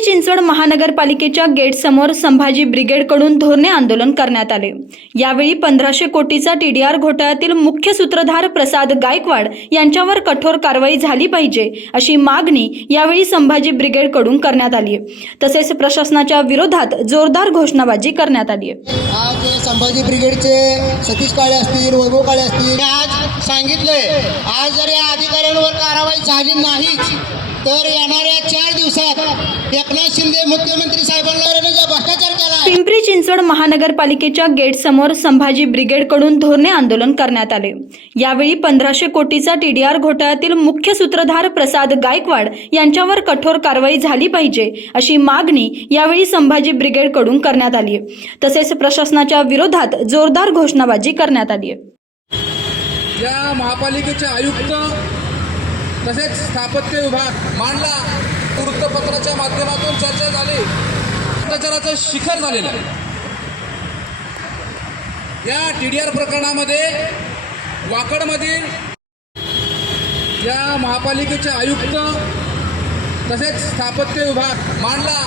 चिंचवड महानगरपालिकेच्या गेटसमोर संभाजी ब्रिगेडकडून धोरणे आंदोलन करण्यात आले. यावेळी पंधराशे कोटीचा टीडीआर घोटाळ्यातील मुख्य सूत्रधार प्रसाद गायकवाड यांच्यावर कठोर कारवाई झाली पाहिजे अशी मागणी यावेळी संभाजी ब्रिगेडकडून करण्यात आली तसेच प्रशासनाच्या विरोधात जोरदार घोषणाबाजी करण्यात आली आज संभाजी ब्रिगेडचे सतीश काळे असतील वैभव काळे असतील आज सांगितलंय आज जर या अधिकाऱ्यांवर कारवाई झाली नाही तर येणाऱ्या एकनाथ शिंदे मुख्यमंत्री साहेबांना जो भ्रष्टाचार केला पिंपरी चिंचवड महानगरपालिकेच्या गेटसमोर संभाजी ब्रिगेडकडून धोरणे आंदोलन करण्यात आले. यावेळी पंधराशे कोटीचा टीडीआर घोटाळ्यातील मुख्य सूत्रधार प्रसाद गायकवाड यांच्यावर कठोर कारवाई झाली पाहिजे अशी मागणी यावेळी संभाजी ब्रिगेडकडून करण्यात आली तसेच प्रशासनाच्या विरोधात जोरदार घोषणाबाजी करण्यात आली या महापालिकेचे आयुक्त तसेच स्थापत्य विभाग मांडला. वृत्तपत्राच्या माध्यमातून चर्चा झाली. भ्रष्टाचाराचं शिखर झालेलं आहे. या टी डी आर प्रकरणामध्ये वाकडमधील या महापालिकेचे आयुक्त तसेच स्थापत्य विभाग मांडला.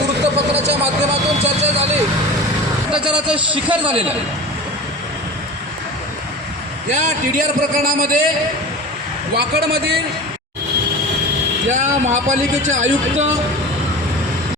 वृत्तपत्राच्या माध्यमातून चर्चा झाली. भ्रष्टाचाराचं शिखर झालेलं आहे. या टी डी आर प्रकरणामध्ये वाकडमधील या महापालिकेचे आयुक्त